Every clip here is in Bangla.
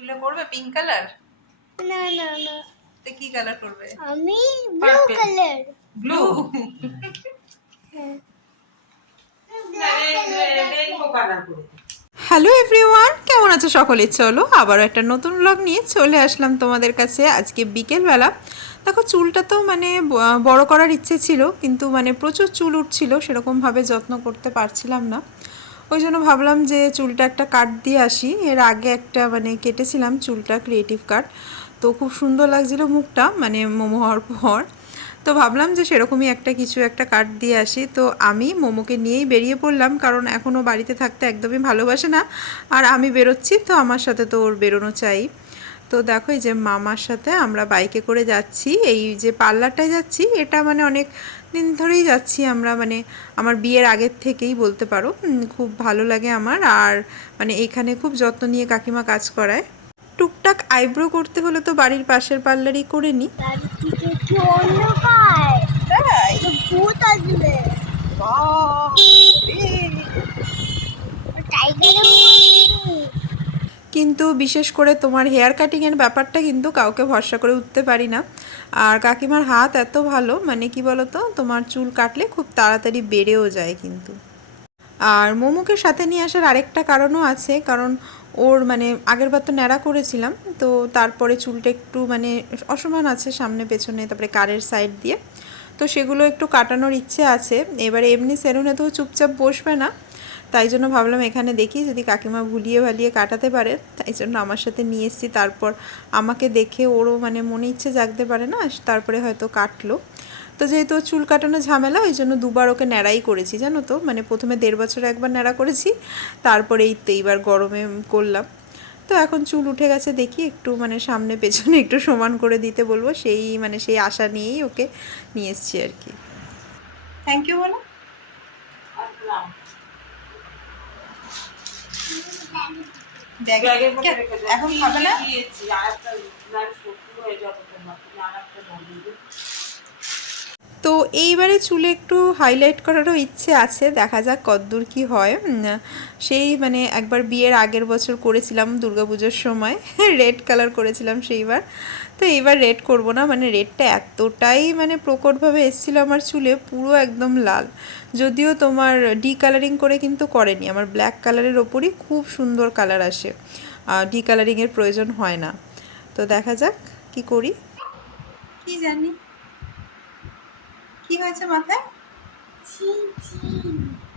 চুলে করবে পিঙ্ক কালার না না না। তো কি কালার করবে আমি blue colour blue hello everyone কেমন আছো সকলে? চলো আবারও একটা নতুন ব্লগ নিয়ে চলে আসলাম তোমাদের কাছে আজকে বিকেলবেলা। দেখো চুলটা তো মানে বড় করার ইচ্ছে ছিল কিন্তু মানে প্রচুর চুল উঠছিল সেরকমভাবে যত্ন করতে পারছিলাম না। ওই জন্য ভাবলাম যে চুলটা একটা কাট দিয়ে আসি। এর আগে একটা মানে কেটেছিলাম চুলটা ক্রিয়েটিভ কাট। তো খুব সুন্দর লাগছিল মুখটা মানে মোমো হওয়ার পর। তো ভাবলাম যে সেরকমই একটা কিছু একটা কাট দিয়ে আসি। তো আমি মোমোকে নিয়েই বেরিয়ে পড়লাম, কারণ এখনও বাড়িতে থাকতে একদমই ভালোবাসে না। আর আমি বেরোচ্ছি, তো আমার সাথে তো ওর বেরোনো চাই। তো দেখো এই যে মামার সাথে আমরা বাইকে করে যাচ্ছি। এই যে পার্লারটায় যাচ্ছি, এটা মানে অনেক দিন ধরেই যাচ্ছি আমরা মানে আমার বিয়ের আগের থেকেই বলতে পারো। খুব ভালো লাগে আমার আর মানে এখানে খুব যত্ন নিয়ে কাকিমা কাজ করায়। টুকটাক আইব্রো করতে হলে তো বাড়ির পাশের পার্লারই করে নিই টাইগার কিন্তু বিশেষ করে তোমার হেয়ার কাটিংয়ের ব্যাপারটা কিন্তু কাউকে ভরসা করে উঠতে পারি না। আর কাকিমার হাত এত ভালো মানে কি বলতো, তোমার চুল কাটলে খুব তাড়াতাড়ি বেড়েও যায় কিন্তু। আর মোমোকে সাথে নিয়ে আসার আরেকটা কারণও আছে, কারণ ওর মানে আগেরবার তো ন্যাড়া করেছিলাম, তো তারপরে চুলটা একটু মানে অসমান আছে সামনে পেছনে, তারপরে কারের সাইড দিয়ে। তো সেগুলো একটু কাটানোর ইচ্ছে আছে, এবারে এমনি সেলুনে তো চুপচাপ বসবে না তাই জন্য ভাবলাম এখানে দেখি যদি কাকিমা ভুলিয়ে ভালিয়ে কাটাতে পারে। তাই জন্য আমার সাথে নিয়ে এসেছি। তারপর আমাকে দেখে ওরও মানে মনে ইচ্ছে জাগতে পারে না তারপরে হয়তো কাটলো। তো যেহেতু চুল কাটানো ঝামেলা ওই জন্য দুবার ওকে ন্যাড়াই করেছি জানো তো? মানে প্রথমে দেড় বছর একবার ন্যাড়া করেছি তারপরে এই তো এইবার গরমে করলাম। তো এখন চুল উঠে গেছে দেখি একটু মানে সামনে পেছনে একটু সমান করে দিতে বলব। সেই মানে সেই আশা নিয়েই ওকে নিয়ে এসেছি আর কি। থ্যাংক ইউ বলো। এখন খাবে না? তো এইবারে চুলে একটু হাইলাইট করারও ইচ্ছে আছে, দেখা যাক কতদূর কি হয়। সেই মানে একবার বিয়ের আগের বছর করেছিলাম দুর্গাপুজোর সময় রেড কালার করেছিলাম সেইবার। তো এইবার রেড করব না মানে রেডটা এতটাই মানে প্রকটভাবে এসেছিল আমার চুলে, পুরো একদম লাল। যদিও তোমার ডি কালারিং করে কিন্তু করেনি, আমার ব্ল্যাক কালারের ওপরই খুব সুন্দর কালার আসে। ডি কালারিংয়ের প্রয়োজন হয় না। তো দেখা যাক কি করি। কি জানি? কি হয়েছে মাথায়?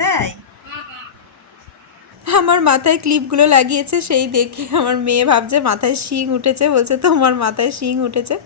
তাই? আমার মাথায় ক্লিপগুলো লাগিয়েছে সেই দেখে আমার মেয়ে ভাবছে মাথায় শিং উঠেছে বলছে তোমার মাথায় শিং উঠেছে।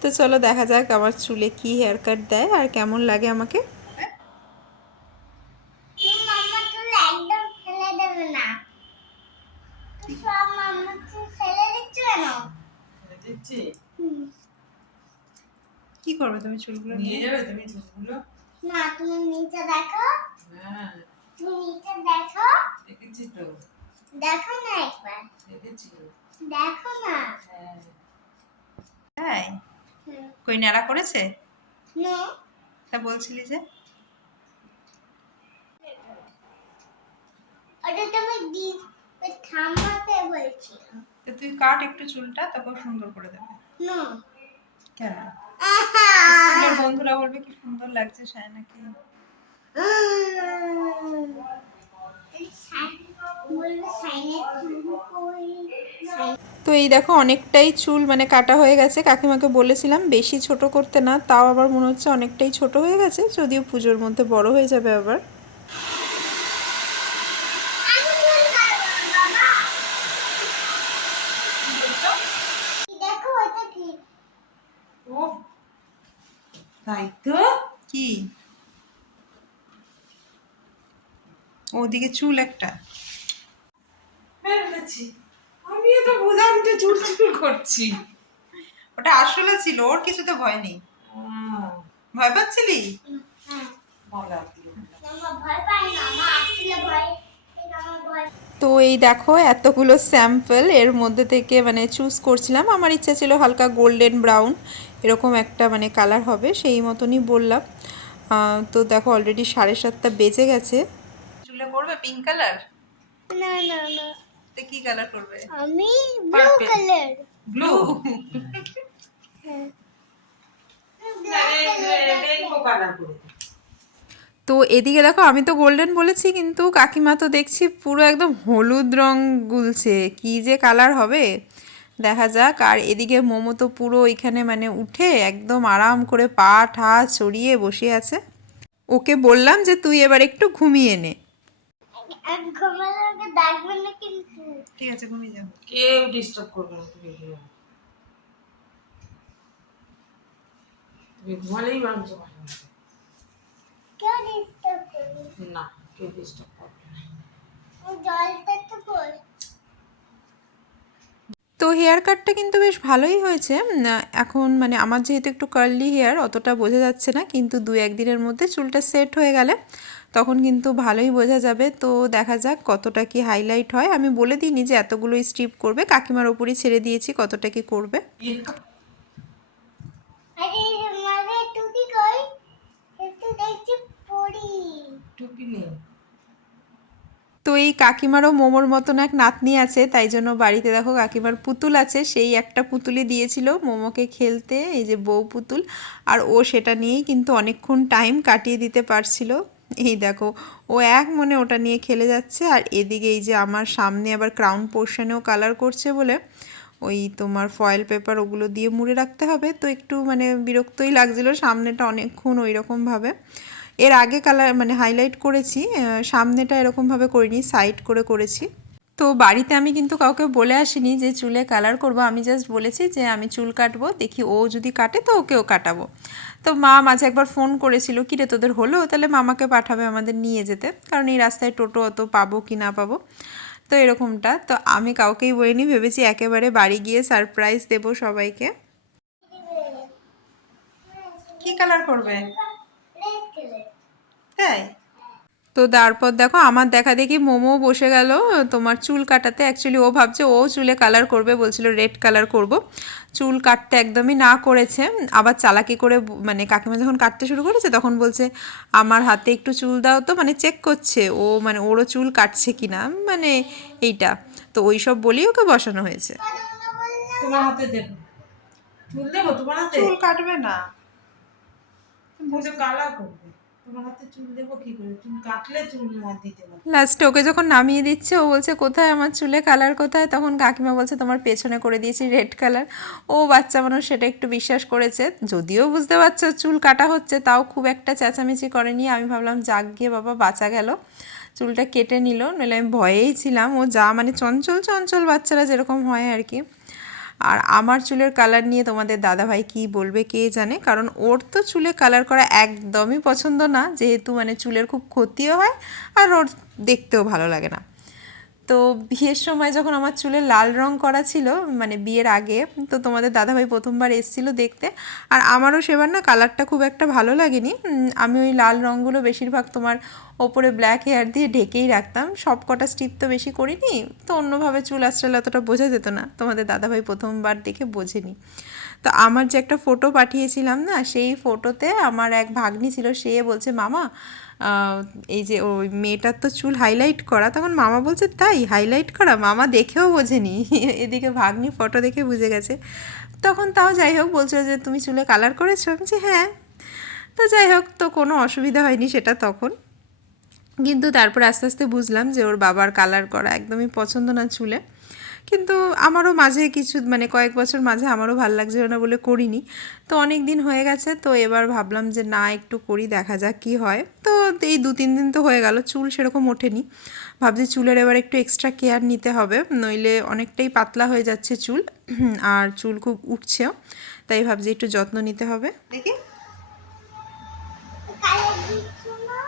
তো চলো দেখা যাক আমার চুলে কি হেয়ার কাট দেয় আর কেমন লাগে আমাকে মাম্মা চুল একদম ফেলে দেবে না সব মাম্মা চুল ফেলে দিচ্ছ কেন হুম। কি করবে তুমি চুলগুলো নিয়ে যাবে তুমি চুলগুলো? না তুমি নিচে দেখো। হ্যাঁ। তুমি নিচে দেখো। দেখেছি তো। দেখো না একবার। দেখেছি। দেখো না। হ্যাঁ। তাই? কই নেড়া করেছে? নো। তা বলছিলি যে? ওটা তুমি দি থামাতে বলছিলাম। তো তুই কাট একটু চুলটা তখন সুন্দর করে দেবে। না। কেন? স্কুলের বন্ধুরা বলবে কি সুন্দর লাগছে সায়নাকে তো এই দেখো অনেকটাই চুল মানে কাটা হয়ে গেছে। কাকিমাকে বলেছিলাম বেশি ছোট করতে না তাও আবার মনে হচ্ছে অনেকটাই ছোট হয়ে গেছে যদিও পুজোর মধ্যে বড় হয়ে যাবে আবার। দেখো কি? ও তাই তো? কি? ওদিকে চুল একটা। বেরোচ্ছি আমি তো বুঝলাম যে চুল চুল করছি। ওটা আসলে ছিল ওর কিছুতে ভয় নেই। ভয় পাচ্ছিলি? হ্যাঁ ভয় পাই না আসলে ভয়। আমার ভয়। তো এই দেখো এতগুলো স্যাম্পল এর মধ্যে থেকে মানে চুজ করছিলাম। আমার ইচ্ছা ছিল হালকা গোল্ডেন ব্রাউন এরকম একটা মানে কালার হবে সেই মতনই বললাম। তো দেখো অলরেডি সাড়ে সাতটা বেজে গেছে। চুলে করবে পিঙ্ক কালার না না না। তো কি কালার করবে আমি blue colour blue rainbow colour করে দে। তো এদিকে দেখো আমি তো গোল্ডেন বলেছি কিন্তু কাকিমা তো দেখছি পুরো একদম হলুদ রং গুলছে। কি যে কালার হবে? দেখা যাক। আর এদিকে মোমো তো পুরো এখানে মানে উঠে একদম আরাম করে পা ঠা ছড়িয়ে বসে আছে। ওকে বললাম যে তুই এবার একটু ঘুমিয়ে নে। আর ঘুমালে আমাকে ডাকবেন না কিন্তু। ঠিক আছে ঘুমিয়ে যাব কেউ ডিস্টার্ব করবে না তুমি তুমি ঘুমালেই বরঞ্চ ভালো হবে। কেউ ডিস্টার্ব করবে না কেউ ডিস্টার্ব করবে জলটা পর তো হেয়ার কাটটা কিন্তু বেশ ভালোই হয়েছে। এখন মানে আমার যেহেতু একটু কার্লি হেয়ার অতটা বোঝা যাচ্ছে না কিন্তু দু একদিনের মধ্যে চুলটা সেট হয়ে গেলে তখন কিন্তু ভালোই বোঝা যাবে। তো দেখা যাক কতটা কি হাইলাইট হয়। আমি বলে দিইনি যে এতগুলো স্ট্রিপ করবে কাকিমার ওপরই ছেড়ে দিয়েছি কতটা কি করবে। আরে টুপি নেই। তো এই কাকিমারও মোমোর মতন এক নাতনি আছে, তাই জন্য বাড়িতে দেখো কাকিমার পুতুল আছে, সেই একটা পুতুলই দিয়েছিল মোমোকে খেলতে, এই যে বউ পুতুল, আর ও সেটা নিয়েই কিন্তু অনেকক্ষণ টাইম কাটিয়ে দিতে পারছিল। এই দেখো, ও এক মনে ওটা নিয়ে খেলে যাচ্ছে, আর এদিকে এই যে আমার সামনে আবার ক্রাউন পোর্শনেও কালার করছে বলে, ওই তোমার ফয়েল পেপার ওগুলো দিয়ে মুড়ে রাখতে হবে, তো একটু মানে বিরক্তই লাগছিল, সামনেটা অনেকক্ষণ ওই রকমভাবে এর আগে কালার মানে হাইলাইট করেছি সামনেটা এরকমভাবে করিনি সাইড করে করেছি। তো বাড়িতে আমি কিন্তু কাউকে বলে আসিনি যে চুলে কালার করব, আমি জাস্ট বলেছি যে আমি চুল কাটবো, দেখি ও যদি কাটে তো ওকেও কাটাবো। তো মা মাঝে একবার ফোন করেছিল কি রে তোদের হলো? তাহলে মামাকে পাঠাবে আমাদের নিয়ে যেতে, কারণ এই রাস্তায় টোটো অত পাবো কি না পাবো। তো এরকমটা, তো আমি কাউকেই বলিনি, ভেবেছি একেবারে বাড়ি গিয়ে সারপ্রাইজ দেবো সবাইকে। কি কালার করবে? তাই তো তারপর দেখো আমার দেখা দেখি মোমো বসে গেল তোমার চুল কাটাতে। অ্যাকচুয়ালি ও ভাবছে ও চুলে কালার করবে বলছিল রেড কালার করব। চুল কাটতে একদমই না করেছে আবার চালাকি করে মানে কাকিমা যখন কাটতে শুরু করেছে তখন বলছে আমার হাতে একটু চুল দাও তো। মানে চেক করছে ও মানে ওরও চুল কাটছে কি না মানে এইটা। তো ওই সব বলেই ওকে বসানো হয়েছে। তোমার হাতে দেবো। চুল দেবো? তোমার হাতে? চুল কাটবে না। কালার করবে। লাস্টে ওকে যখন নামিয়ে দিচ্ছে, ও বলছে, কোথায় আমার চুলে কালার কোথায়? তখন কাকিমা বলছে, তোমার পেছনে করে দিয়েছি রেড কালার ও বাচ্চা মানুষ সেটা একটু বিশ্বাস করেছে। যদিও বুঝতে পারছ, চুল কাটা হচ্ছে, তাও খুব একটা চেঁচামেচি করেনি। আমি ভাবলাম, যাক গিয়ে বাবা, বাঁচা গেল। চুলটা কেটে নিল, নইলে আমি ভয়েই ছিলাম। ও যা মানে চঞ্চল চঞ্চল বাচ্চারা যেরকম হয় আর কি। আর আমার চুলের কালার নিয়ে তোমাদের দাদাভাই কি বলবে কে জানে? কারণ ওর তো চুলে কালার করা একদমই পছন্দ না, যেহেতু মানে চুলের খুব ক্ষতিও হয় আর ওর দেখতেও ভালো লাগে না। তো বিয়ের সময় যখন আমার চুলে লাল রং করা ছিল মানে বিয়ের আগে, তো তোমাদের দাদাভাই প্রথমবার এসেছিল দেখতে। আর আমারও সেবার না কালারটা খুব একটা ভালো লাগেনি। আমি ওই লাল রঙগুলো বেশিরভাগ তোমার ওপরে ব্ল্যাক হেয়ার দিয়ে ঢেকেই রাখতাম। সব কটা স্টিপ তো বেশি করিনি, তো অন্যভাবে চুল আসলে অতটা বোঝা যেত না। তোমাদের দাদাভাই প্রথমবার দেখে বোঝেনি। তো আমার যে একটা ফটো পাঠিয়েছিলাম না, সেই ফটোতে আমার এক ভাগ্নি ছিল, সে বলছে, মামা এই যে ওই মেয়েটার তো চুল হাইলাইট করা। তখন মামা বলছে, তাই হাইলাইট করা? মামা দেখেও বোঝেনি। এদিকে ভাগ্নি ফটো দেখে বুঝে গেছে। তখন তাও যাই হোক বলছো যে, তুমি চুলে কালার করেছ? আমি বলছি হ্যাঁ। তো যাই হোক, তো কোনো অসুবিধা হয়নি সেটা তখন। কিন্তু তারপর আস্তে আস্তে বুঝলাম যে, ওর বাবার কালার করা একদমই পছন্দ না চুলে। কিন্তু আমারও মাঝে কিছু মানে কয়েক বছর মাঝে আমারও ভালো লাগছিল না বলে করিনি। তো অনেক দিন হয়ে গেছে, তো এবার ভাবলাম যে না, একটু করি, দেখা যাক কি হয়। তো এই দু তিন দিন তো হয়ে গেল, চুল সেরকম ওঠেনি। ভাবছি চুলের এবার একটু এক্সট্রা কেয়ার নিতে হবে, নইলে অনেকটাই পাতলা হয়ে যাচ্ছে চুল, আর চুল খুব উঠছেও, তাই ভাবছি একটু যত্ন নিতে হবে। দেখি কালার দিচ্ছ না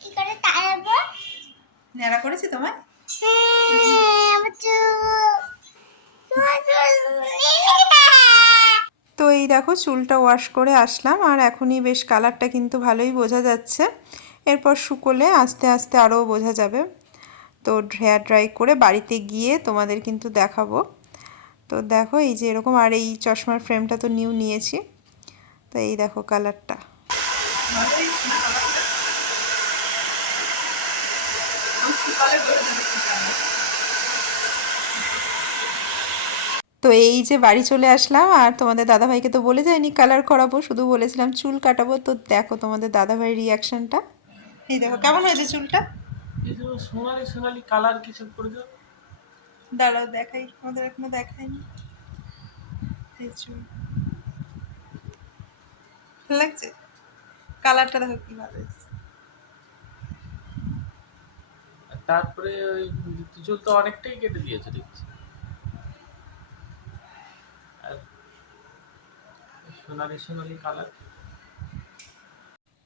কি করে তাড়াবো ন্যাড়া করেছি তোমায় হ্যাঁ আমার চুল তোমার চুল নিয়ে নিতে তো এই দেখো চুলটা ওয়াশ করে আসলাম আর এখনই বেশ কালারটা কিন্তু ভালোই বোঝা যাচ্ছে। এরপর শুকোলে আস্তে আস্তে আরও বোঝা যাবে। তো হেয়ার ড্রাই করে বাড়িতে গিয়ে তোমাদের কিন্তু দেখাবো। তো দেখো এই যে এরকম আর এই চশমার ফ্রেমটা তো নিউ নিয়েছি। তো এই দেখো কালারটা তো এই যে বাড়ি চলে আসলাম আর তোমাদের দাদাভাইকে তো বলে যায়নি কালার করাবো শুধু বলেছিলাম চুল কাটাবো। তো দেখো তোমাদের দাদাভাইয়ের রিয়াকশনটা এই দেখো কেমন হয়েছে চুলটা? সোনালি সোনালি কালার কিছু করে দাও। দাঁড়াও দেখাই আমাদের এখনও দেখায়নি এই চুল। ভালো লাগছে? কালারটা দেখো কি ভালো তারপরে চুল তো অনেকটাই কেটে দিয়েছে দেখছি। সোনালি সোনালি কালার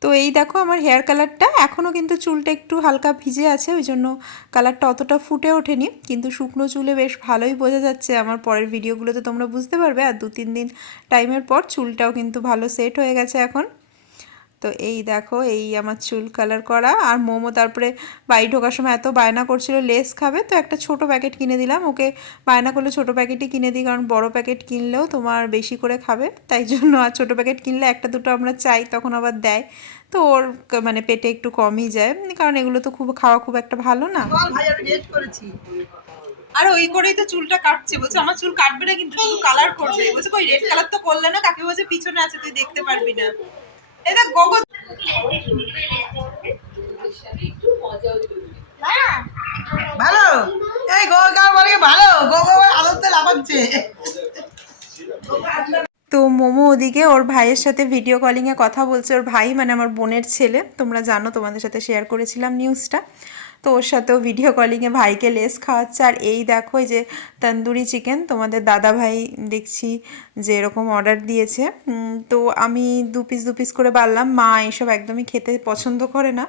তো এই দেখো আমার হেয়ার কালারটা এখনও কিন্তু চুলটা একটু হালকা ভিজে আছে, ওই জন্য কালারটা অতটা ফুটে ওঠেনি। কিন্তু শুকনো চুলে বেশ ভালোই বোঝা যাচ্ছে আমার পরের ভিডিওগুলোতে তোমরা বুঝতে পারবে। আর দু তিন দিন টাইমের পর চুলটাও কিন্তু ভালো সেট হয়ে গেছে এখন। তো এই দেখো, এই আমার চুল কালার করা। আর মোমো তারপরে বাড়ি ঢোকার সময় এত বায়না করছিল, লেস খাবে, তো একটা ছোট প্যাকেট কিনে দিলাম। ওকে বায়না করলে ছোট প্যাকেটই কিনে দিই, কারণ বড় প্যাকেট কিনলেও তোমার বেশি করে খাবে। তাই জন্য আর ছোট প্যাকেট কিনলে একটা দুটো আমরা চাই, তখন আবার দেয়। তো ওর মানে পেটে একটু কমই যায়। কারণ এগুলো তো খুব, খাওয়া খুব একটা ভালো না। করেছি। আর ওই করেই তো চুলটা কাটছে, বলছে আমার চুল কাটবে না, কিন্তু কালার করবে বলছে, কই রেড কালার তো করলে না? কাকে বলছে, পিছনে আছে, তুই দেখতে পারবি না। এটা গগন ভালো? এই বলে ভালো? তো মোমো ওদিকে, ওর ভাইয়ের সাথে ভিডিও কলিংয়ে কথা বলছে। ওর ভাই মানে আমার বোনের ছেলে। তোমরা জানো, তোমাদের সাথে শেয়ার করেছিলাম নিউজটা তো ওর সাথেও ভিডিও কলিংয়ে ভাইকে লেস খাওয়াচ্ছে। আর এই দেখো যে তন্দুরি চিকেন তোমাদের দাদা ভাই দেখছি যে এরকম অর্ডার দিয়েছে। তো আমি দু পিস দু পিস করে বাড়লাম। মা এইসব একদমই খেতে পছন্দ করে না।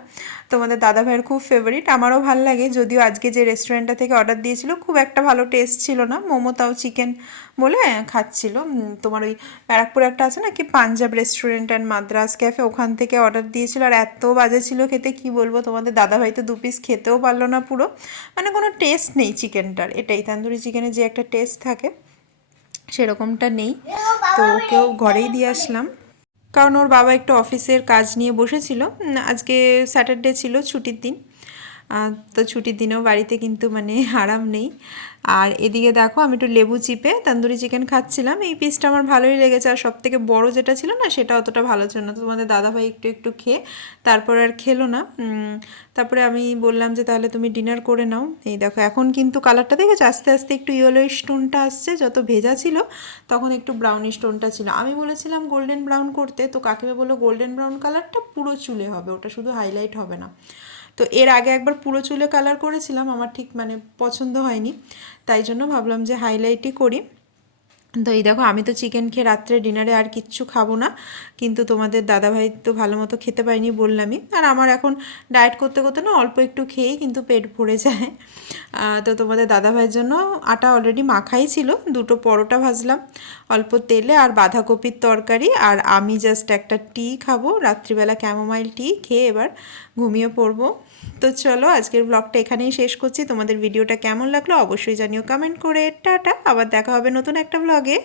তোমাদের দাদা ভাইয়ের খুব ফেভারিট আমারও ভালো লাগে। যদিও আজকে যে রেস্টুরেন্টটা থেকে অর্ডার দিয়েছিল, খুব একটা ভালো টেস্ট ছিল না। মোমো তাও চিকেন বলে খাচ্ছিল। তোমার ওই ব্যারাকপুরে একটা আছে না কি Punjab restaurant and Madras cafe ওখান থেকে অর্ডার দিয়েছিল। আর এত বাজে ছিল খেতে, কি বলব তোমাদের দাদাভাই তো দু পিস খেতেও পারল না পুরো। মানে কোনো টেস্ট নেই চিকেনটার এটাই তান্দুরি চিকেনের যে একটা টেস্ট থাকে, সেরকমটা নেই। তো ওকেও ঘরেই দিয়ে আসলাম। কারণ ওর বাবা একটু অফিসের কাজ নিয়ে বসেছিল। আজকে স্যাটারডে ছিল ছুটির দিন। তো ছুটির দিনেও বাড়িতে কিন্তু মানে আরাম নেই। আর এদিকে দেখো, আমি একটু লেবু চিপে তন্দুরি চিকেন খাচ্ছিলাম। এই পিসটা আমার ভালোই লেগেছে আর সব থেকে বড়ো যেটা ছিল না, সেটা অতটা ভালো ছিল না। তোমাদের দাদাভাই একটু একটু খেয়ে তারপর আর খেলো না। তারপরে আমি বললাম যে, তাহলে তুমি ডিনার করে নাও। এই দেখো, এখন কিন্তু কালারটা দেখেছ? আস্তে আস্তে একটু ইয়েলো স্টোনটা আসছে, যত ভেজা ছিল তখন একটু ব্রাউন স্টোনটা ছিল। আমি বলেছিলাম গোল্ডেন ব্রাউন করতে, তো কাকিমা বলল গোল্ডেন ব্রাউন কালারটা পুরো চুলে হবে, ওটা শুধু হাইলাইট হবে না। তো এর আগে একবার পুরো চুলে কালার করেছিলাম, আমার ঠিক মানে পছন্দ হয়নি, তাই জন্য ভাবলাম যে হাইলাইটই করি। তো এই দেখো, আমি তো চিকেন খেয়ে রাত্রে ডিনারে আর কিচ্ছু খাব না, কিন্তু তোমাদের দাদাভাই তো ভালো মতো খেতে পারিনি বললামই। আর আমার এখন ডায়েট করতে করতে না অল্প একটু খেয়েই কিন্তু পেট ভরে যায়। তো তোমাদের দাদাভাইয়ের জন্য আটা অলরেডি মাখাই ছিল, দুটো পরোটা ভাজলাম, অল্প তেলে আর বাঁধাকপির তরকারি, আর আমি জাস্ট একটা টি খাব, রাত্রিবেলা ক্যামোমাইল টি খেয়ে এবার ঘুমিয়ে পড়ব। তো চলো, আজকের ব্লগটা এখানেই শেষ করছি। তোমাদের ভিডিওটা কেমন লাগল অবশ্যই জানিও কমেন্ট করে। টাটা, আবার দেখা হবে নতুন একটা ব্লগে